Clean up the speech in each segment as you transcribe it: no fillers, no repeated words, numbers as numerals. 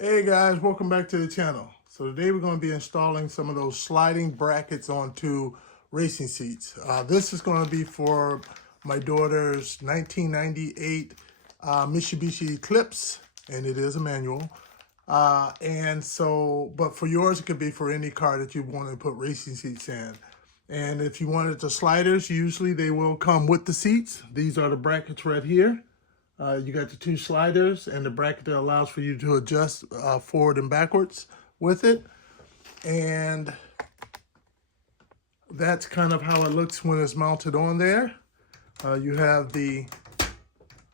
Hey guys, welcome back to the channel. So today we're going to be installing some of those sliding brackets onto racing seats. This is going to be for my daughter's 1998 Mitsubishi Eclipse, and it is a manual. But for yours, it could be for any car that you want to put racing seats in. And if you wanted the sliders, usually they will come with the seats. These are the brackets right here. You got the two sliders and the bracket that allows for you to adjust forward and backwards with it. And that's kind of how it looks when it's mounted on there. You have the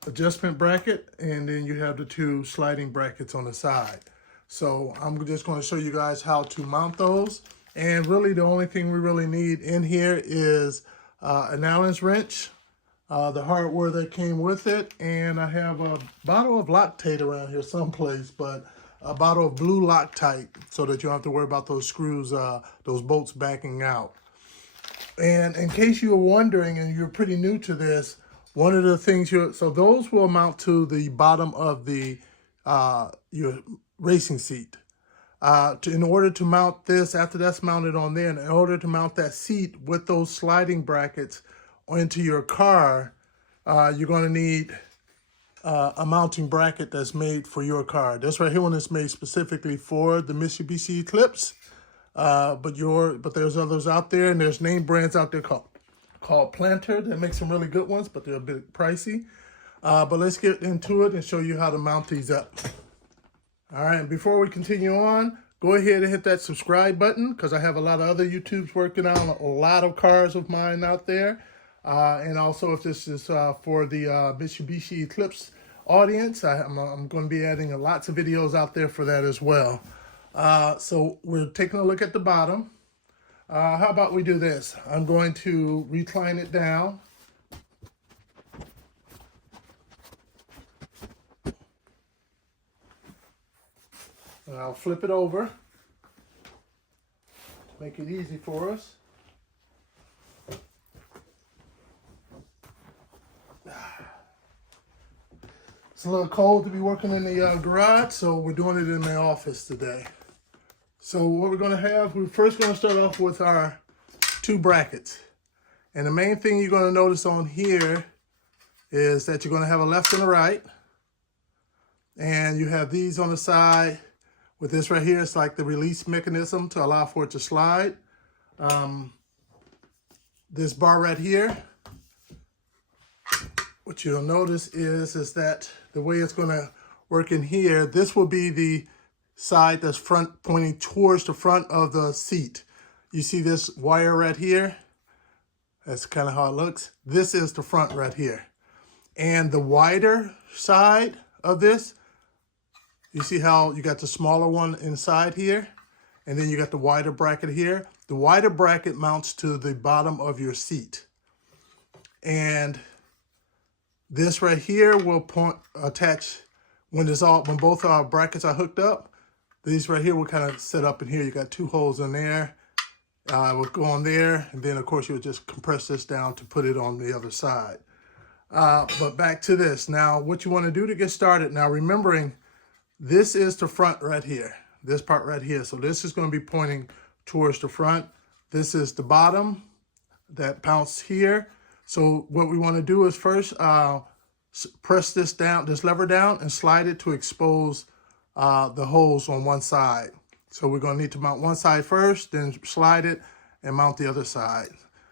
adjustment bracket, and then you have the two sliding brackets on the side. So I'm just going to show you guys how to mount those. And really the only thing we really need in here is an Allen's wrench, the hardware that came with it, and I have a bottle of Loctite around here someplace, but a bottle of blue Loctite so that you don't have to worry about those screws, those bolts backing out. And in case you were wondering and you're pretty new to this, one of the things so those will mount to the bottom of the your racing seat. In order to mount this, after that's mounted on there, and in order to mount that seat with those sliding brackets into your car, you're going to need a mounting bracket that's made for your car. This right here one is made specifically for the Mitsubishi Eclipse, but there's others out there, and there's name brands out there called Planter that make some really good ones, but they're a bit pricey. But let's get into it and show you how to mount these up. All right, and before we continue on, go ahead and hit that subscribe button, because I have a lot of other YouTubes working on a lot of cars of mine out there. And also, if this is for the Mitsubishi Eclipse audience, I'm going to be adding lots of videos out there for that as well. So we're taking a look at the bottom. How about we do this? I'm going to recline it down. And I'll flip it over. Make it easy for us. It's a little cold to be working in the garage, so we're doing it in the office today. So what we're going to have, we're first going to start off with our two brackets. And the main thing you're going to notice on here is that you're going to have a left and a right. And you have these on the side. With this right here, it's like the release mechanism to allow for it to slide. This bar right here, what you'll notice is that the way it's going to work in here, this will be the side that's pointing towards the front of the seat. You see this wire right here? That's kind of how it looks. This is the front right here. And the wider side of this, you see how you got the smaller one inside here, and then you got the wider bracket here. The wider bracket mounts to the bottom of your seat. And this right here will attach when both our brackets are hooked up. These right here will kind of set up in here. You got two holes in there. Will go on there, and then of course you'll just compress this down to put it on the other side. But back to this. Now, what you want to do to get started, now remembering this is the front right here, this part right here. So this is going to be pointing towards the front. This is the bottom that mounts here. So what we want to do is first press this lever down and slide it to expose the holes on one side. So we're going to need to mount one side first, then slide it and mount the other side.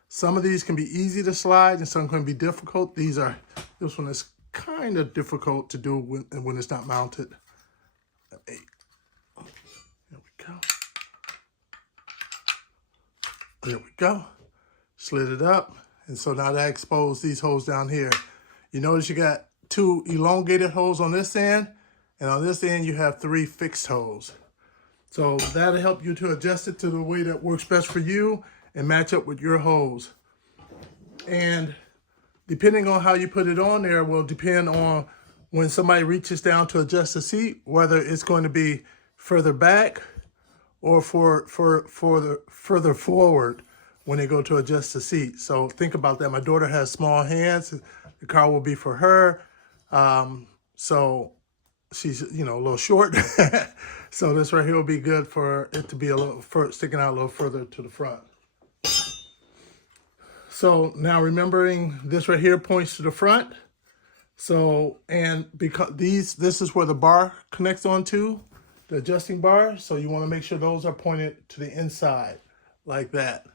Some of these can be easy to slide and some can be difficult. This one is kind of difficult to do when it's not mounted. There we go. There we go. Slid it up. And so now that exposed these holes down here. You notice you got two elongated holes on this end, and on this end you have three fixed holes. So that'll help you to adjust it to the way that works best for you and match up with your holes. And depending on how you put it on there will depend on when somebody reaches down to adjust the seat, whether it's going to be further back or further forward when they go to adjust the seat. So think about that. My daughter has small hands. The car will be for her. So she's, you know, a little short. So this right here will be good for it to be a little sticking out a little further to the front. So now remembering this right here points to the front. So, and because this is where the bar connects onto, the adjusting bar. So you want to make sure those are pointed to the inside like that.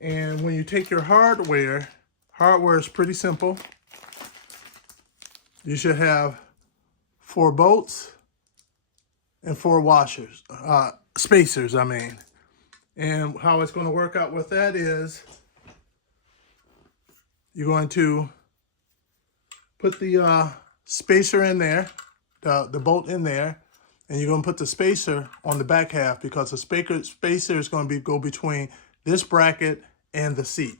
And when you take your hardware is pretty simple. You should have 4 bolts and 4 washers, spacers, I mean. And how it's going to work out with that is you're going to put the spacer in there, the bolt in there, and you're going to put the spacer on the back half because the spacer is going to go between this bracket and the seat.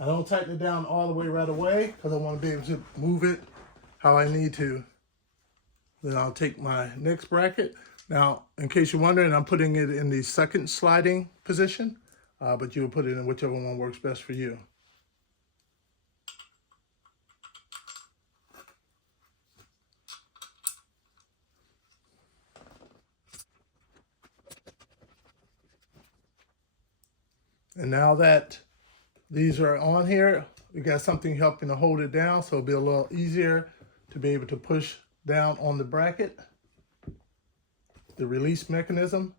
I don't tighten it down all the way right away because I want to be able to move it how I need to. Then I'll take my next bracket. Now, in case you're wondering, I'm putting it in the second sliding position, but you'll put it in whichever one works best for you. And now that these are on here, we got something helping to hold it down, so it'll be a little easier to be able to push down on the bracket, the release mechanism,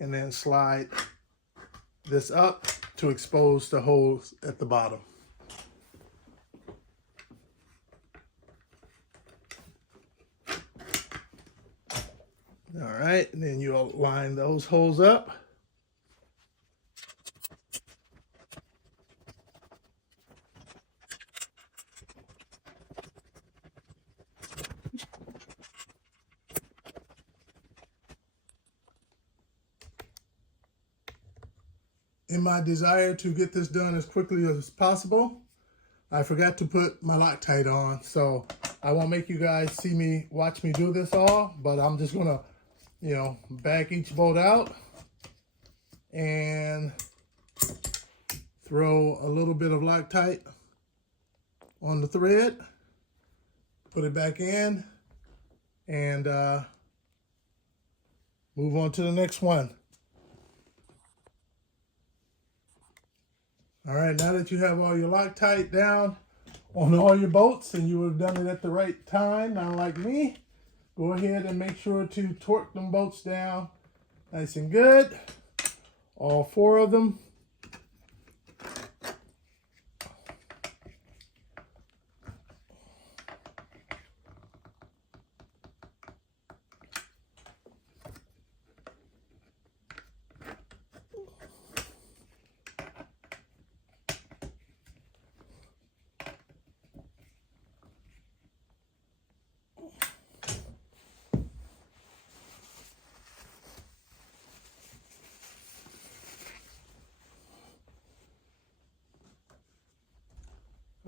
and then slide this up to expose the holes at the bottom. All right, and then you'll line those holes up. In my desire to get this done as quickly as possible, I forgot to put my Loctite on, so I won't make you guys watch me do this all, but I'm just gonna, you know, back each bolt out and throw a little bit of Loctite on the thread, put it back in, and move on to the next one. All right, now that you have all your Loctite down on all your bolts and you have done it at the right time, not like me, go ahead and make sure to torque them bolts down nice and good. All 4 of them.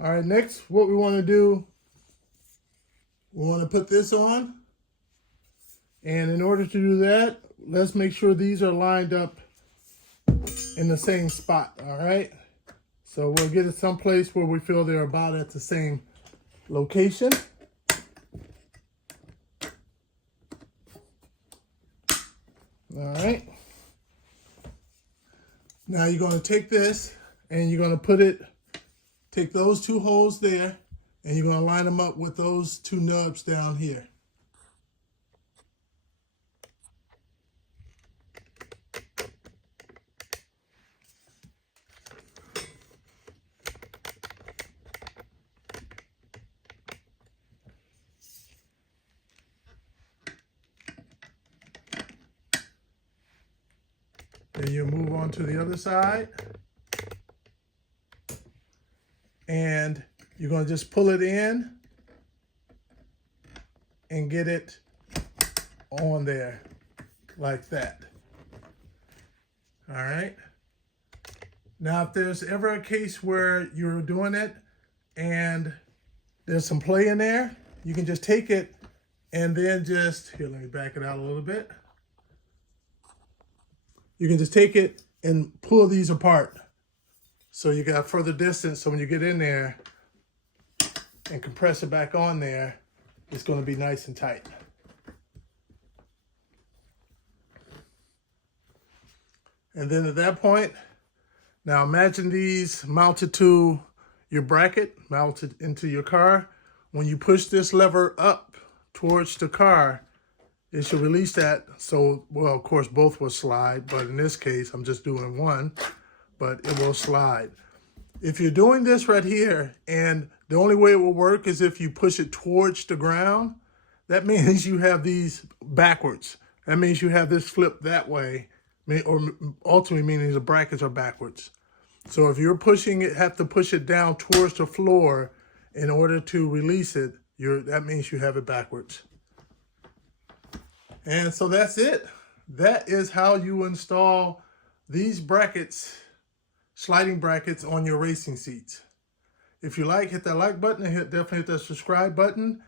All right, next, what we want to do, we want to put this on. And in order to do that, let's make sure these are lined up in the same spot, all right? So we'll get it someplace where we feel they're about at the same location. All right. Now you're going to take this and you're going to take those 2 holes there, and you're going to line them up with those 2 nubs down here. Then you move on to the other side. And you're going to just pull it in and get it on there like that. All right. Now, if there's ever a case where you're doing it and there's some play in there, you can just take it and then just, here, let me back it out a little bit. You can just take it and pull these apart. So you got further distance, so when you get in there and compress it back on there, it's going to be nice and tight. And then at that point, now imagine these mounted to your bracket, mounted into your car. When you push this lever up towards the car, it should release that. So, well, of course, both will slide, but in this case, I'm just doing one, but it will slide. If you're doing this right here, and the only way it will work is if you push it towards the ground, that means you have these backwards. That means you have this flipped that way, or ultimately meaning the brackets are backwards. So if you're pushing it, have to push it down towards the floor in order to release it, that means you have it backwards. And so that's it. That is how you install these brackets, sliding brackets on your racing seats. If you like, hit that like button and definitely hit that subscribe button.